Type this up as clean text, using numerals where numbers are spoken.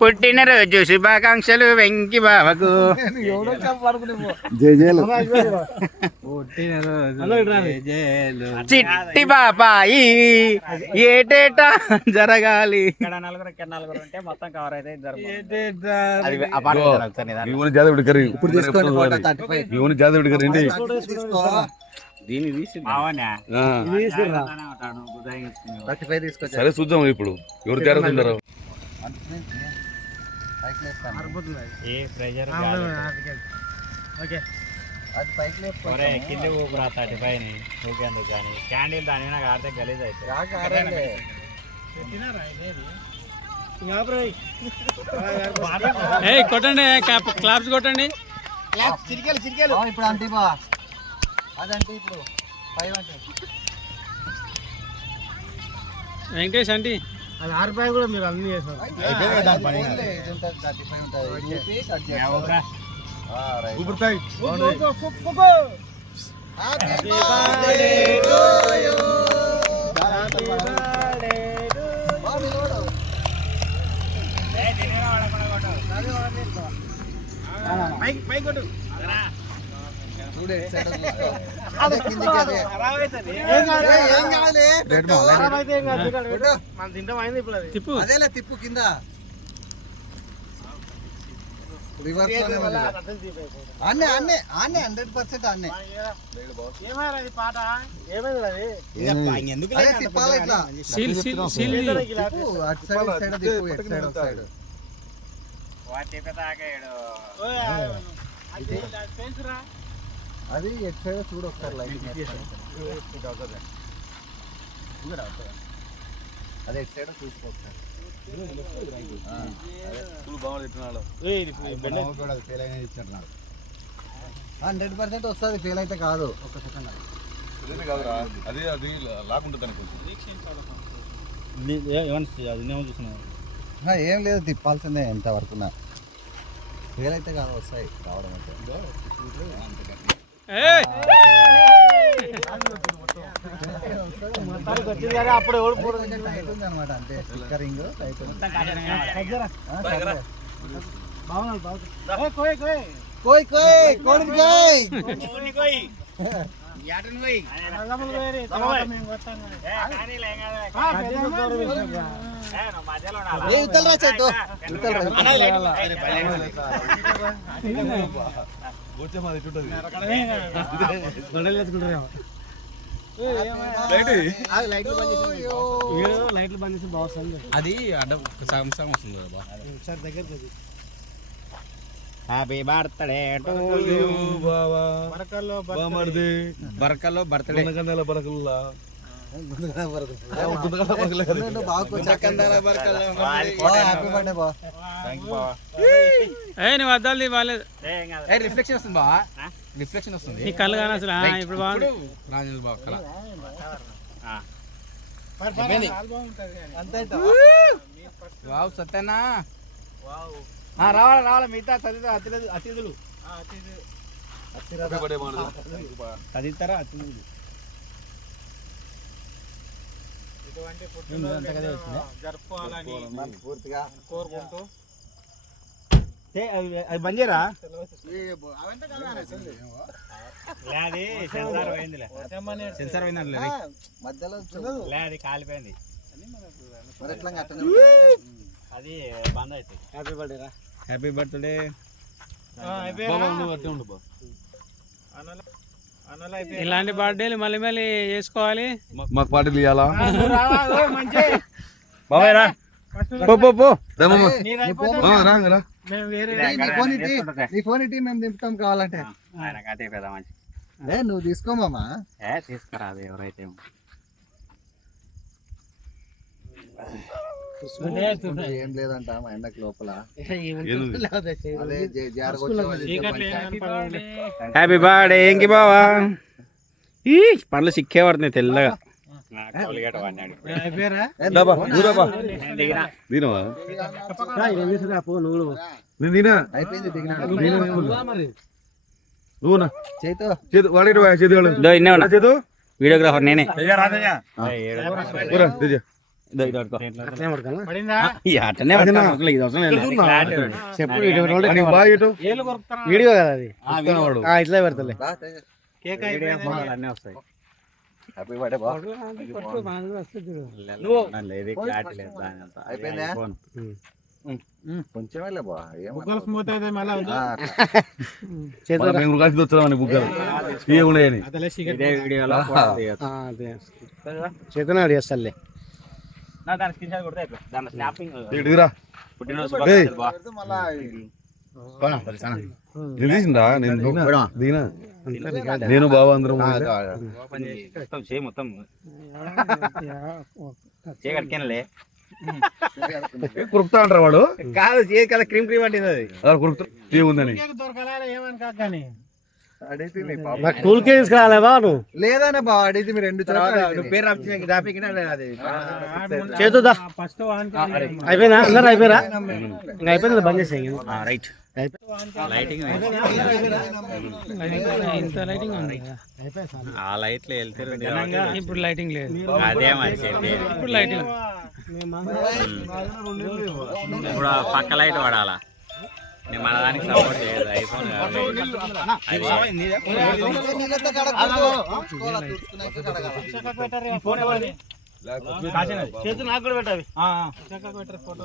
పుట్టినరోజు శుభాకాంక్షలు వెంకి బావకు. చిట్టి బాబాయి ఏటేటా జరగాలి. మొత్తం కవర్ అయితే సరే చూద్దాం ఇప్పుడు ఎవరు తేరుతున్నారు. కింద ఊపిరా 35 ఊకేందుకు కానీ క్యాండిల్ దాని మీద ఆడితే గలీజ్ అయితే కొట్టండి క్లాప్స్ కొట్టండి. ఇప్పుడు అంటే బా అదంటే ఇప్పుడు 5 అంటే వెంకటేష్ అంటే అది 6 రూపాయలు కూడా మీరు అన్ని చేస్తారు. తిప్పు కింద అన్నే 100% అన్నే తిప్పాలి ఇట్లా అది ఎట్ సైడ్ చూడు ఒకసారి లైట్ అది ఎట్ సైడ్ చూసుకోవాలి. ఫెయిల్ అయినా ఇచ్చాడు 100% వస్తుంది. ఫెయిల్ అయితే కాదు. ఒక సెకండ్ ఏం లేదు తిప్పాల్సిందే ఎంత వరకు ఫెయిల్ అయితే కాదు వస్తాయి రావడం అంటే అప్పుడు టైట్ ఉంది అనమాట అంతే స్టిక్కరింగ్ లైట్లు బంద్ చేసి బాగుంది. అది అడ్డం సగం వస్తుంది కదా దగ్గర. హ్యాపీ బర్త్డే టు యు బర్కల్లో బర్త్డే బరకల్లా నువ్వు అద్దాలు బాగాలేదు. రిఫ్లెక్షన్ వస్తుంది బావా, రిఫ్లెక్షన్ వస్తుంది. నీ కళ్ళు కానీ అసలు ఇప్పుడు బాగుంది. సత్యనా రావాలా మిగతా అతిథులు చదివితారా అతిథులు జరుపుకోవాలని పూర్తిగా కోరుకుంటూ అది బంద్ చేయరా. సెన్సార్ పోయిందిలే, సెన్సార్ పోయింది మధ్యలో అది కాలిపోయింది. అది బంద్ అవుతుంది. హ్యాపీ బర్త్డే రా. Happy birthday. ఇలాంటి బర్త్డేలు మళ్ళీ మళ్ళీ చేసుకోవాలి. మాకు పార్టీలు ఇవ్వాలా? మేము దింపుతాం కావాలంటే. నువ్వు తీసుకోమా తీసుకురాదు ఎవరైతే ఏం లేదంట మా ఎండకు లోపల. హ్యాపీ బర్త్డే ఏంకి బావా. ఈ పళ్ళు సిక్కే పడుతున్నాయి తెల్లగా. వీడియోగ్రాఫర్ నేనే. ఇదో ఇటు పట్టుకో. అట్లే పడతానా? పడిందా? ఈ అట్టనే పట్టుకో, మొక్కలు ఇది అవసరం లేదు. చెప్పు ఇటు రోడ్డు అని బాగా ఇటు ఏళ్ళు కొరుకుతారా? వీడియో కదా అది వాడు ఇట్లా పెడతలే కేక్ అయిపోయింది. అన్నీ వస్తాయి. హ్యాపీ బర్త్డే బా అయిపోయిందా కొంచెం వెళ్ళే బా బుగ్గలు స్మూత్ అయితే మళ్ళా వద్దు. చేతులు మనం మేము కలిసి వచ్చామని బుగ్గలు ఇవే ఉన్నాయని అదలే సిగరెట్. ఇదే వీడియోలో ఫోటో తీయొచ్చు. అదే చేతులు అడిగి చేస్తాలే నా దాని స్క్రీన్ షాట్ కొడితే అయిపోయి. దాని స్నాపింగ్ ఇటురా పుట్టినరోజు శుభాకాంక్షలు బా. తెలిసిందా నేను దిగినా నేను బాబా అందరం ఓపెన్ చేసి మొత్తం చేయి మొత్తం చేయగలికేనలే. కురుకుతా అంటారా వాడు కాదు చేయి కదా క్రీమ్ క్రీమ్ అంటే అది. కురుకుతా ఉందని కేక్ దొరకాలా ఏమని కాక కానీ. అడిగితే మీ పాప నాకు కూల్ కేక్ తీసుకురాలే బా నువ్వు లేదనే బా అడిగితే మీరు 2 నువ్వు పేరు రాపికినా అది చేతుదా ఫస్ట్ వానికి అయిపోయినా అందరు అయిపోయారా ఇంకా అయిపోయింది బంద్ చేసేయి రైట్. లైటింగ్ ఇంత లైటింగ్ ఉంది కదా. ఆ లైట్లు వెళ్తారు ఇప్పుడు లైటింగ్ లేదు. అదే మరి చెప్పేది. ఇప్పుడు లైటింగ్ ఇప్పుడు ఆ పక్క లైట్ వాడాలా. నేను మన దానికి సపోర్ట్ చేయదు ఐఫోన్ కాదు. చేతులు నాకు కూడా పెట్టావి. ఫోటో.